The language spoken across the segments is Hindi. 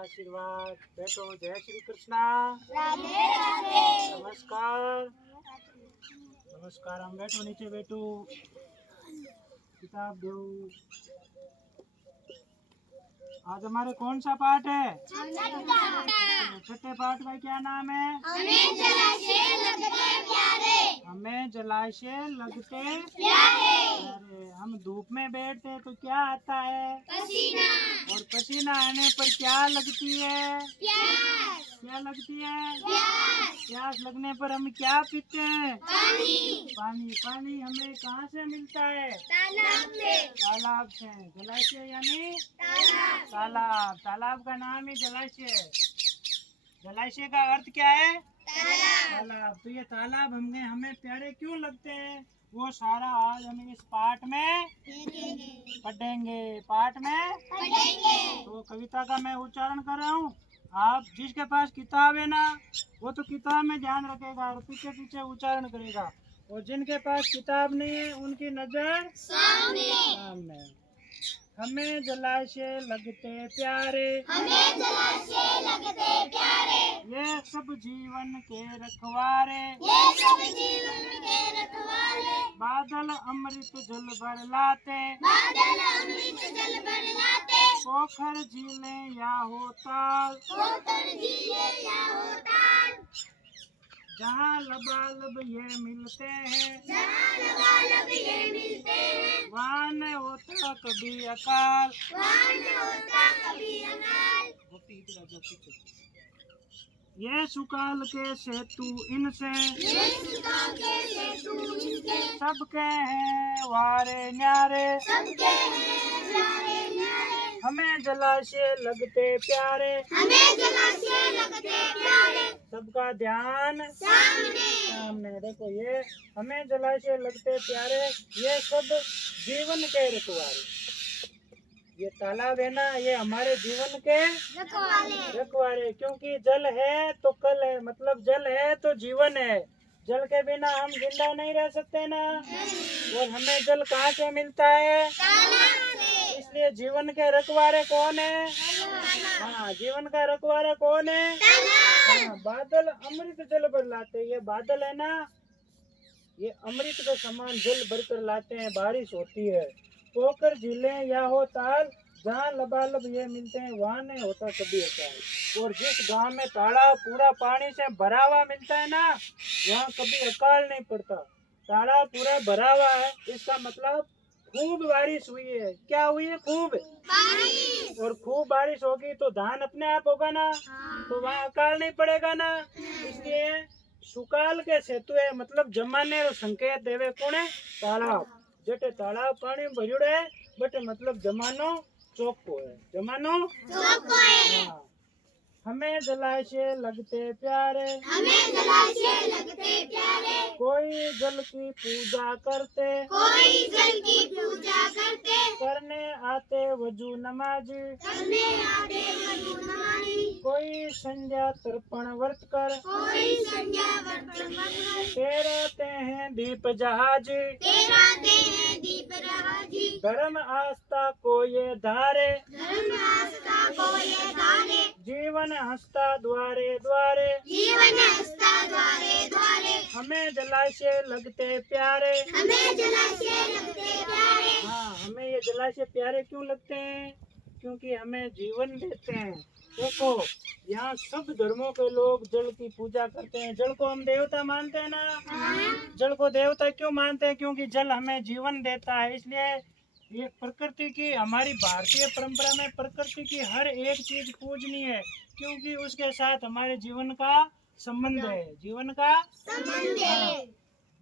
आशीर्वाद। बैठो। जय श्री कृष्णा। राधे राधे। नमस्कार। नमस्कार। हम बैठो, नीचे बैठो, किताब दो। आज हमारे कौन सा पाठ है? छठे पाठ का क्या नाम है? हमें जलाशय लगते प्यारे। हमें जलाशय लगते प्यारे। अरे हम धूप में बैठते तो क्या आता है? पसीना। और पसीना आने पर क्या लगती है? प्यास। क्या लगती है? प्यास। प्यास लगने पर हम क्या पीते हैं? पानी। पानी। पानी हमें कहाँ से मिलता है? तालाब से। तालाब से। जलाशय यानी तालाब। तालाब। तालाब का नाम ही जलाशय है। जलाशय का अर्थ क्या है? तालाब। तालाब। तो ये तालाब हमें प्यारे क्यों लगते हैं, वो सारा आज हम इस पाठ में पढ़ेंगे। पाठ में पढ़ेंगे। तो कविता का मैं उच्चारण कर रहा हूँ। आप जिसके पास किताब है ना, वो तो किताब में ध्यान रखेगा और पीछे पीछे उच्चारण करेगा, और जिनके पास किताब नहीं है उनकी नजर सामने। हमें जलाशय लगते प्यारे, हमें जलाशय लगते प्यारे। ये सब जीवन के रखवारे, ये सब जीवन के रखवाले। बादल अमृत जल भर लाते, बादल अमृत जल भर लाते। पोखर झीलें या होताल, पोखर झीलें या होताल। जहाँ लबालब ये मिलते हैं, जहाँ लबालब ये मिलते हैं, वहाँ न होता कभी अकाल। वहाँ न होता कभी अकाल। ये सुकाल के सेतु इनसे, ये सुकाल के सेतु इनके, सबके हैं वारे न्यारे। सबके हैं प्यारे न्यारे। हमें जलाशय लगते प्यारे, हमें जलाशय लगते प्यारे। सबका ध्यान सामने। देखो, ये हमें जलाशय लगते प्यारे, ये सब जीवन के रखवारे। ये तालाब है ना, ये हमारे जीवन के रखवारे। क्योंकि जल है तो कल है, मतलब जल है तो जीवन है। जल के बिना हम जिंदा नहीं रह सकते ना। और हमें जल कहाँ से मिलता है? इसलिए जीवन के रखवारे कौन है? हाँ, जीवन का रखवारा कौन है? हाँ, बादल अमृत जल भर लाते। ये बादल है ना, ये अमृत के समान जल भरकर लाते हैं। बारिश होती है। पोखर झीलें या हो ताल, जहाँ लबालब ये मिलते हैं, वहाँ नहीं होता कभी अकाल। और जिस गांव में तालाब पूरा पानी से भरा हुआ मिलता है ना, वहाँ कभी अकाल नहीं पड़ता। तालाब पूरा भरा हुआ है, इसका मतलब खूब बारिश हुई है। क्या हुई है? खूब बारिश। और खूब बारिश होगी तो धान अपने आप होगा ना, तो वहाँ अकाल नहीं पड़ेगा ना। इसलिए सुकाल के सेतु है, मतलब जमाने रो संकेत देवे कोने? तालाब। जटे तालाब पानी भर्योड़ो है, बटे मतलब जमानो चौको है। जमानो चौको है। हाँ। हमें जलाशय लगते प्यारे, हमें जलाशय लगते प्यारे। कोई जल की पूजा करते, कोई जल की पूजा करते, करने आते वजू नमाजी, करने आते वजू नमाज़ी। कोई संध्या तर्पण व्रत कर, कोई संध्या तर्पण व्रत कर, तेराते हैं दीप जहाजी, तेराते हैं दीप जहाजी। धर्म आस्था को ये धारे, धर्म आस्था को ये धारे, जीवन हंसता द्वारे द्वारे। जीवन हंसता द्वारे द्वारे। हमें जलाशय लगते प्यारे, हमें जलाशय लगते प्यारे। हाँ, हमें ये जलाशय प्यारे क्यों लगते हैं? क्योंकि हमें जीवन देते हैं। देखो, यहाँ सब धर्मों के लोग जल की पूजा करते हैं। जल को हम देवता मानते हैं ना। जल को देवता क्यों मानते हैं? क्योंकि जल हमें जीवन देता है। इसलिए ये प्रकृति की, हमारी भारतीय परंपरा में प्रकृति की हर एक चीज पूजनीय है, क्योंकि उसके साथ हमारे जीवन का संबंध है। जीवन का संबंध है।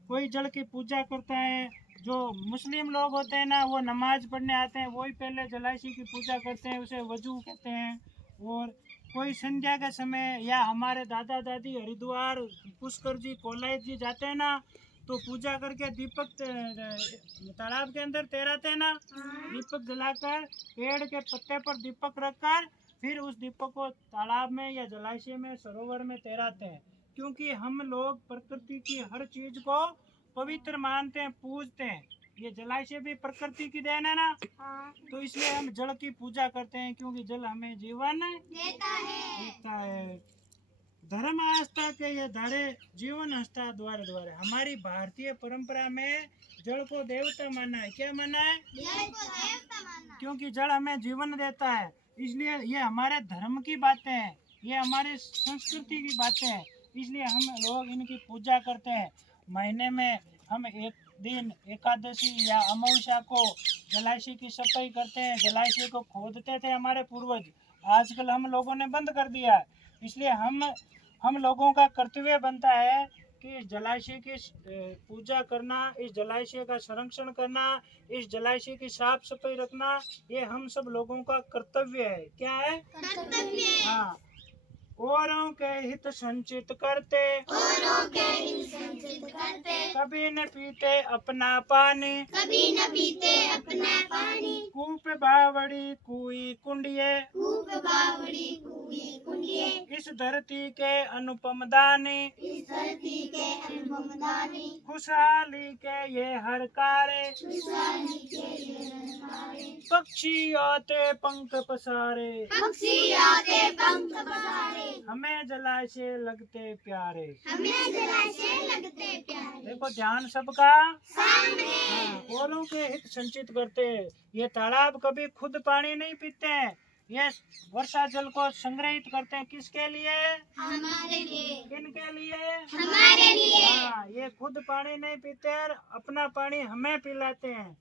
कोई जल की पूजा करता है। जो मुस्लिम लोग होते हैं ना, वो नमाज पढ़ने आते हैं, वही पहले जलाशय की पूजा करते हैं, उसे वजू कहते हैं। और कोई संध्या के समय, या हमारे दादा दादी हरिद्वार, पुष्कर जी, कोलायत जी जाते हैं ना, तो पूजा करके दीपक तालाब के अंदर तैराते हैं ना, दीपक जलाकर पेड़ के पत्ते पर दीपक रखकर फिर उस दीपक को तालाब में या जलाशय में, सरोवर में तैराते हैं। क्योंकि हम लोग प्रकृति की हर चीज को पवित्र मानते हैं, पूजते हैं। ये जलाशय भी प्रकृति की देन है ना, तो इसलिए हम जल की पूजा करते हैं, क्योंकि जल हमें जीवन देता है। धर्म आस्था के ये धारे जीवन आस्था द्वारे द्वारे। हमारी भारतीय परंपरा में जल को देवता माना है। क्या माना है? क्योंकि जल हमें जीवन देता है, इसलिए ये हमारे धर्म की बातें हैं, ये हमारी संस्कृति की बातें हैं, इसलिए हम लोग इनकी पूजा करते हैं। महीने में हम एक दिन एकादशी या अमावस्या को जलाशय की सफाई करते हैं। जलाशय को खोदते थे हमारे पूर्वज, आजकल हम लोगों ने बंद कर दिया है। इसलिए हम लोगों का कर्तव्य बनता है कि इस जलाशय की पूजा करना, इस जलाशय का संरक्षण करना, इस जलाशय की साफ सफाई रखना, ये हम सब लोगों का कर्तव्य है। क्या है? कर्तव्य। हाँ। औरों के हित संचित करते, कभी न पीते अपना पानी, कूप बावड़ी कुई कुंडिये, इस धरती के अनुपम दानी, खुशहाली के ये हर कारे, पक्षी आते पंख पसारे, हमें जलाशय लगते प्यारे। देखो ध्यान सबका। हाँ, औरों के हित संचित करते। ये तालाब कभी खुद पानी नहीं पीते हैं, ये वर्षा जल को संग्रहित करते हैं। किसके लिए? हमारे लिए। किनके लिए? हमारे लिए। हाँ, ये खुद पानी नहीं पीते हैं, अपना पानी हमें पिलाते हैं।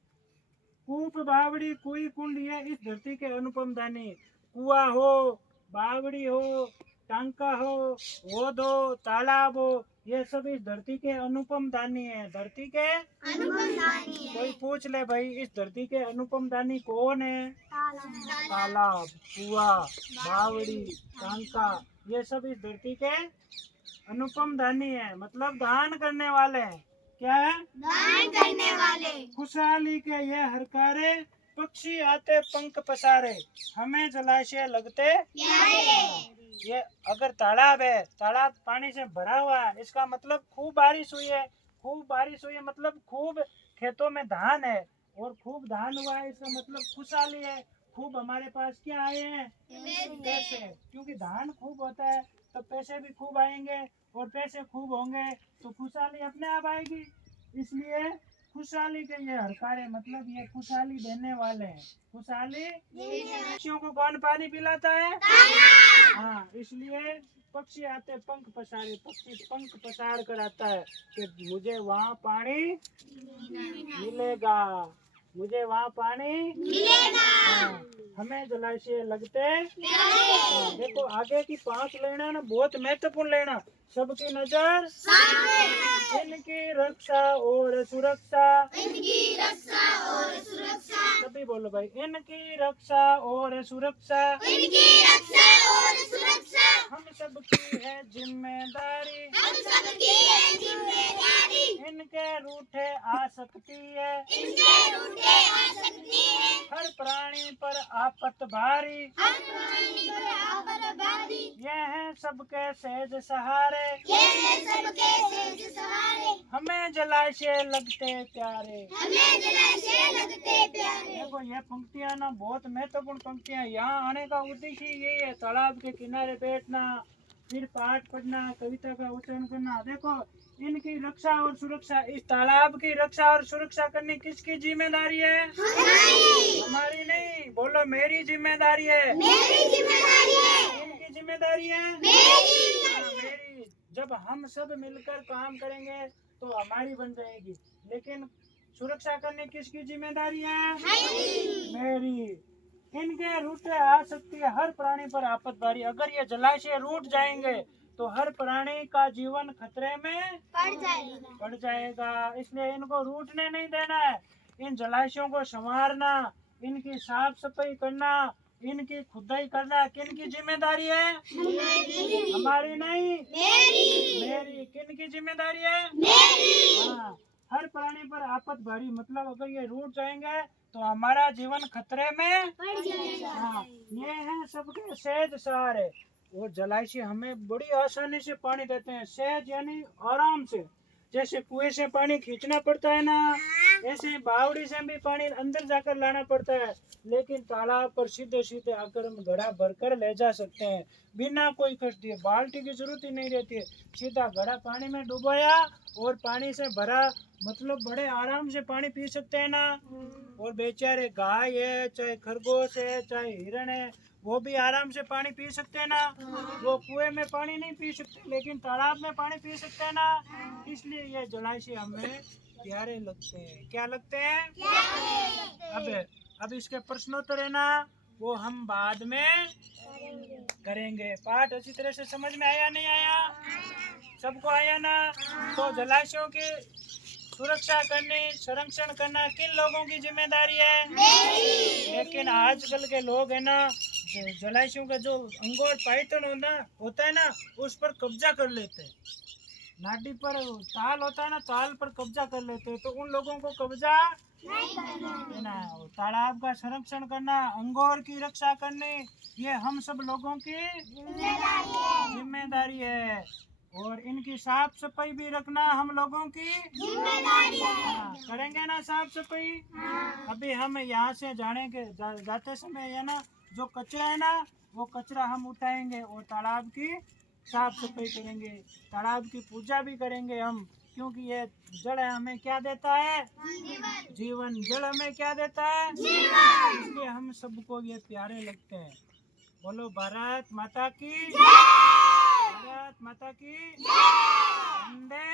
कूप बावड़ी कुई कुंड, ये इस धरती के अनुपम दानी। कुआ हो, बावड़ी हो, टांका हो, ओद हो, तालाब हो, ये सब इस धरती के अनुपम दानी है। धरती के अनुपम दानी है। कोई पूछ ले भाई, इस धरती के अनुपम दानी कौन है? तालाब, कुआ, बावड़ी, टांका, ये सब इस धरती के अनुपम दानी है, मतलब दान करने वाले हैं। क्या है? दान करने वाले। खुशहाली के ये हरकारे, पक्षी आते पंख पसारे, हमें जलाशय लगते प्यारे। ये अगर तालाब है, तालाब पानी से भरा हुआ है, इसका मतलब खूब बारिश हुई है। खूब बारिश हुई है मतलब खूब खेतों में धान है, और खूब धान हुआ है, इसका मतलब खुशहाली है। खूब हमारे पास क्या आए हैं? पैसे। क्योंकि धान खूब होता है तो पैसे भी खूब आएंगे, और पैसे खूब होंगे तो खुशहाली अपने आप आएगी। इसलिए खुशहाली के ये हरकारे, मतलब ये खुशहाली देने वाले हैं। खुशहाली पक्षियों को कौन पानी पिलाता है? हाँ, इसलिए पक्षी आते पंख पसारे, पक्षी पंख पसार कर आता है कि मुझे वहाँ पानी मिलेगा, मुझे वहाँ पानी मिलेगा। हाँ, हमें जलाशय लगते। हाँ, देखो आगे की 5 लेना ना बहुत महत्वपूर्ण लेना। सबकी नजर, इनकी रक्षा और सुरक्षा, सभी बोलो भाई, इनकी रक्षा और सुरक्षा हम सबकी है जिम्मेदारी, इनके रूठे आ सकती है हर प्राणी पर आफत भारी, ये है सबके सहज सहारे, हमें जलाशय लगते प्यारे। देखो ये पंक्तियाँ ना बहुत महत्वपूर्ण पंक्तियाँ। यहाँ आने का उद्देश्य यही है, तालाब के किनारे बैठना, फिर पाठ पढ़ना, कविता का उच्चारण करना। देखो इनकी रक्षा और सुरक्षा, इस तालाब की रक्षा और सुरक्षा करनी किसकी जिम्मेदारी है? हमारी नहीं, बोलो मेरी जिम्मेदारी है। इनकी जिम्मेदारी है। हाँ, मेरी। जब हम सब मिलकर काम करेंगे तो हमारी बन जाएगी, लेकिन सुरक्षा करनी किसकी जिम्मेदारी है? मेरी। इनके रूठे आ सकती है हर प्राणी पर आफत भारी, अगर ये जलाशय रूठ जाएंगे तो हर प्राणी का जीवन खतरे में पड़ जाएगा। इसलिए इनको रूठने नहीं देना है, इन जलाशयों को संवारना, इनकी साफ सफाई करना, इनकी खुदाई करना किनकी जिम्मेदारी है? हमारी नहीं, मेरी। किनकी जिम्मेदारी है? हाँ, हर प्राणी पर आफत भारी, मतलब अगर ये रूठ जाएंगे तो हमारा जीवन खतरे में। हाँ, ये है सबके सहज सहारे। और जलाशय हमें बड़ी आसानी से पानी देते हैं। सहज यानी आराम से, जैसे कुएं से पानी खींचना पड़ता है ना, ऐसे ही बावड़ी से भी पानी अंदर जाकर लाना पड़ता है, लेकिन तालाब पर सीधे सीधे आकर हम घड़ा भरकर ले जा सकते हैं बिना कोई कष्ट दिए। बाल्टी की जरूरत ही नहीं रहती है, सीधा घड़ा पानी में डुबोया और पानी से भरा, मतलब बड़े आराम से पानी पी सकते हैं ना। और बेचारे गाय है, चाहे खरगोश है, चाहे हिरण है, वो भी आराम से पानी पी सकते हैं ना। वो कुएं में पानी नहीं पी सकते, लेकिन तालाब में पानी पी सकते हैं ना। इसलिए ये जलाशय हमें प्यारे लगते हैं। क्या लगते हैं? अब इसके प्रश्नोत्तर है ना, वो हम बाद में करेंगे। पाठ अच्छी तरह से समझ में आया नहीं आया? सबको आया ना? तो जलाशयों की सुरक्षा करनी, संरक्षण करना किन लोगों की जिम्मेदारी है? लेकिन आजकल के लोग है ना, जलाशयों का जो अंगोर पाइथन होता है ना, उस पर कब्जा कर लेते हैं। नाटी पर ताल होता है ना, ताल पर कब्जा कर लेते हैं। तो उन लोगों को कब्जा नहीं ना। तालाब का संरक्षण करना, अंगोर की रक्षा करनी, ये हम सब लोगों की जिम्मेदारी है। और इनकी साफ सफाई भी रखना हम लोगों की जिम्मेदारी है। करेंगे ना साफ सफाई? अभी हम यहाँ से जाते समय है ना, जो कचरा है ना, वो कचरा हम उठाएंगे और तालाब की साफ सफाई करेंगे। तालाब की पूजा भी करेंगे हम, क्योंकि ये जल हमें क्या देता है? जीवन। जल हमें क्या देता है? जीवन। इसलिए हम सबको ये प्यारे लगते हैं। बोलो भारत माता की जय। भारत माता की जय। वंदे